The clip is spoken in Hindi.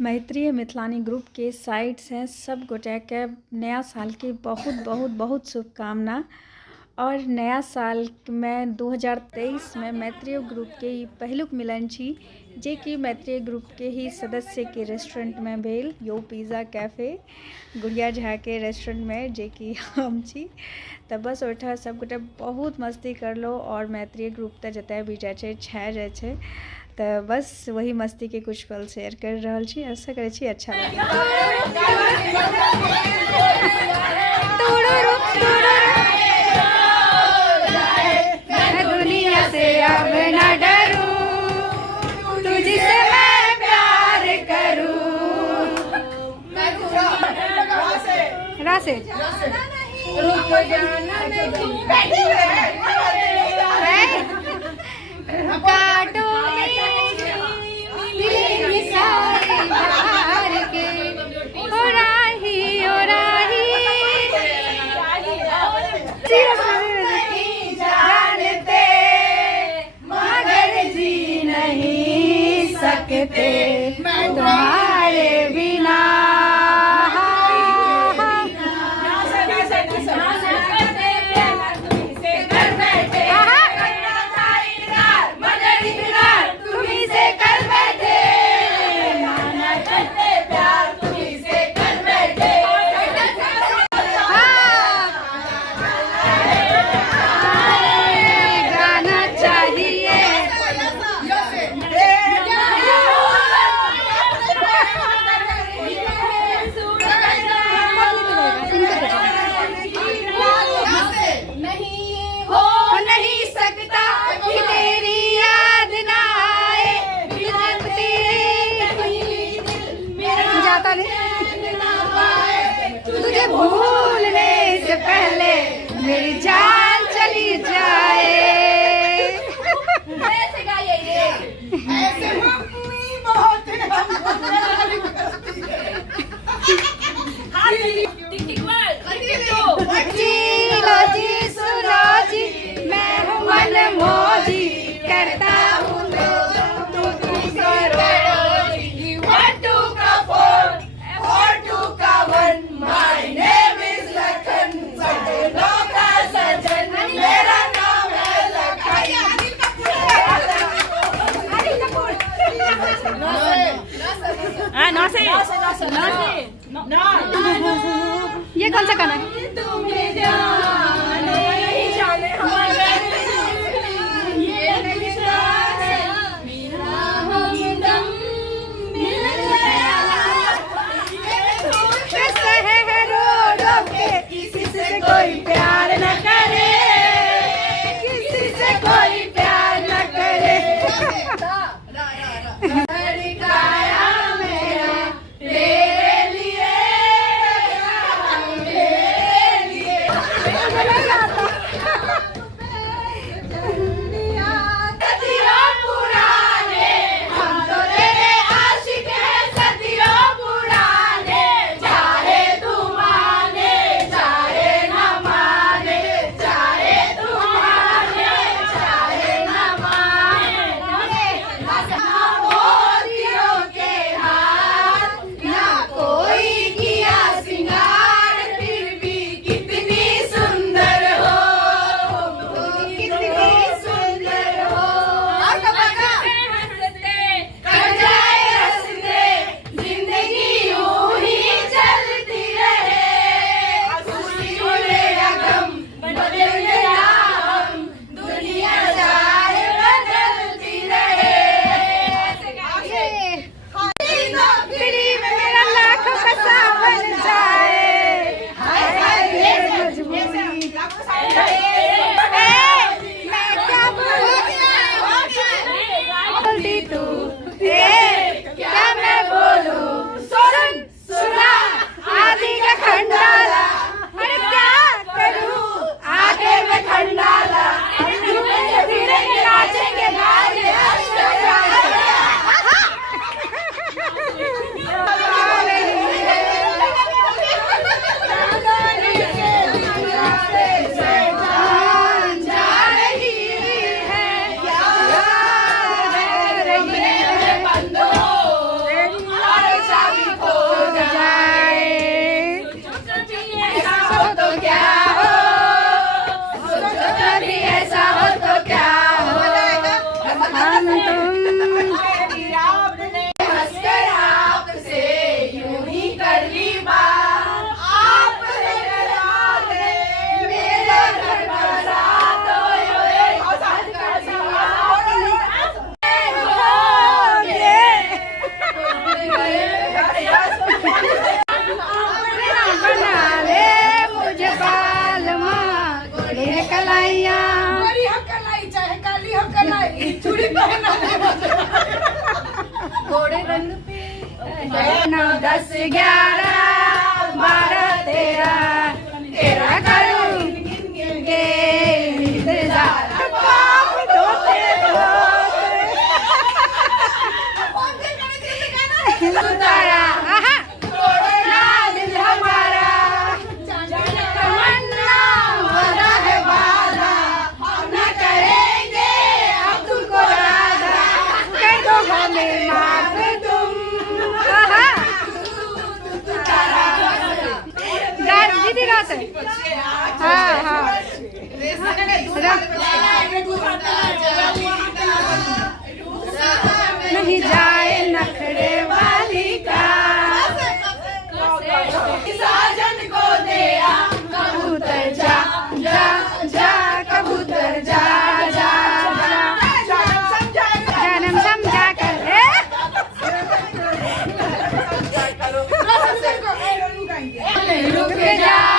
मैत्रीय मिथिलानी ग्रुप के साइड से सब गोटे के नया साल की बहुत बहुत बहुत शुभकामना। और नया साल में 2023 में मैत्रीय ग्रुप के पहिलुक मिलन छी जे कि मैत्रीय ग्रुप के ही सदस्य के रेस्टोरेंट में भेल यो पिज़्ज़ा कैफ़े गुड़िया झा के रेस्टोरेंट में जे कि हम छी। तो बस ओठा सब गोटे बहुत मस्ती करलो और मैत्रीय ग्रुप तो जतय भी जाए छे छा जाए छे। तो बस वही मस्ती के कुछ पल शेयर कर रहा छी। आशा करे छी अच्छा लगे। दुनिया से अब न डरूं, तुझसे मैं प्यार करूं। रासे रुक जाना काटो जानते मगर जी नहीं सकते तुम्हारे बिना। तुझे भूलने से पहले मेरी जान चली जाए। ऐसे गाइए ये ऐसे मम्मी बहुत जी लो जी सुनो जी मैं हूँ मन मोजी करता हूँ ये कौन सा गाना है? किसी से कोई प्यार न करे, किसी से कोई प्यार न करे। 9 10 11 12 13 तेरा करूं गिन के इंतजार बाप धोते तारा ना दिल हमारा तमन्ना वादा है वादा हम न करेंगे अब तुमको राधा कर दो हमें माफ तुम दीदी गाते हाँ हाँ नहीं जाए नखरे वाली का साजन को दे आ कबूतर जा जा जा कबूतर जा जा जा जन्म समझा कर रुक जा